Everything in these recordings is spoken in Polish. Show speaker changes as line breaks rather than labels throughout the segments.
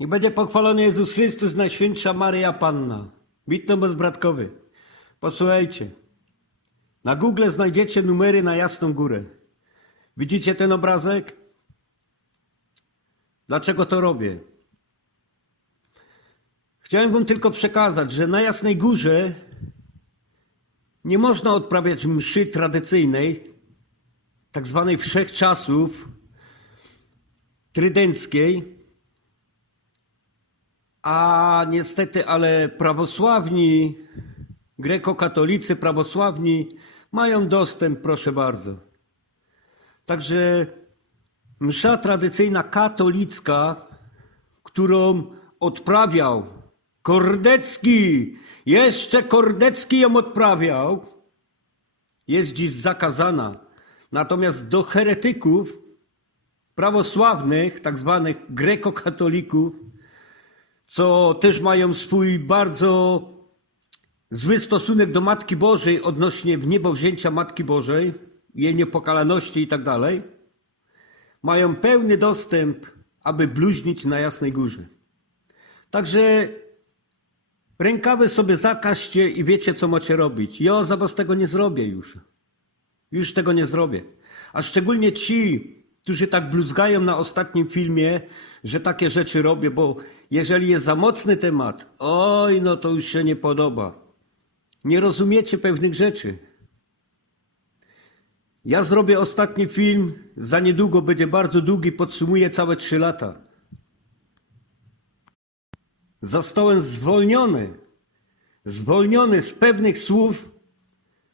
Niech będzie pochwalony Jezus Chrystus, Najświętsza Maryja Panna. Witno bezbratkowy. Posłuchajcie. Na Google znajdziecie numery na Jasną Górę. Widzicie ten obrazek? Dlaczego to robię? Chciałem wam tylko przekazać, że na Jasnej Górze nie można odprawiać mszy tradycyjnej, tak zwanej wszechczasów, trydenckiej, a niestety, ale prawosławni, grekokatolicy, prawosławni mają dostęp, proszę bardzo. Także msza tradycyjna katolicka, którą odprawiał Kordecki, jeszcze Kordecki ją odprawiał, jest dziś zakazana. Natomiast do heretyków prawosławnych, tak zwanych grekokatolików, co też mają swój bardzo zły stosunek do Matki Bożej odnośnie wniebowzięcia Matki Bożej, jej niepokalalności i tak dalej, mają pełny dostęp, aby bluźnić na Jasnej Górze. Także rękawy sobie zakażcie i wiecie, co macie robić. Ja za was tego nie zrobię już. Już tego nie zrobię. A szczególnie ci, którzy tak bluzgają na ostatnim filmie, że takie rzeczy robię, bo jeżeli jest za mocny temat, oj, no to już się nie podoba. Nie rozumiecie pewnych rzeczy. Ja zrobię ostatni film, za niedługo będzie bardzo długi, podsumuję całe trzy lata. Zostałem zwolniony, zwolniony z pewnych słów,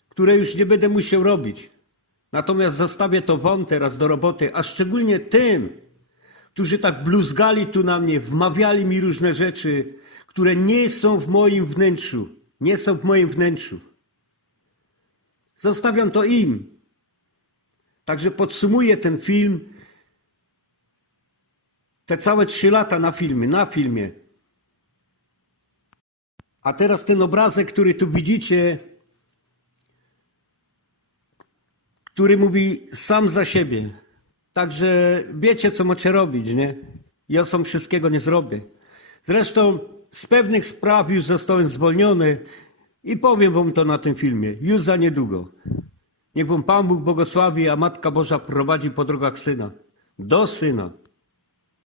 które już nie będę musiał robić. Natomiast zostawię to wam teraz do roboty, a szczególnie tym, którzy tak bluzgali tu na mnie, wmawiali mi różne rzeczy, które nie są w moim wnętrzu. Nie są w moim wnętrzu. Zostawiam to im. Także podsumuję ten film. Te całe trzy lata na filmie, na filmie. A teraz ten obrazek, który tu widzicie, który mówi sam za siebie. Także wiecie, co macie robić, nie? Ja sam wszystkiego nie zrobię. Zresztą z pewnych spraw już zostałem zwolniony i powiem wam to na tym filmie, już za niedługo. Niech wam Pan Bóg błogosławi, a Matka Boża prowadzi po drogach Syna. Do Syna.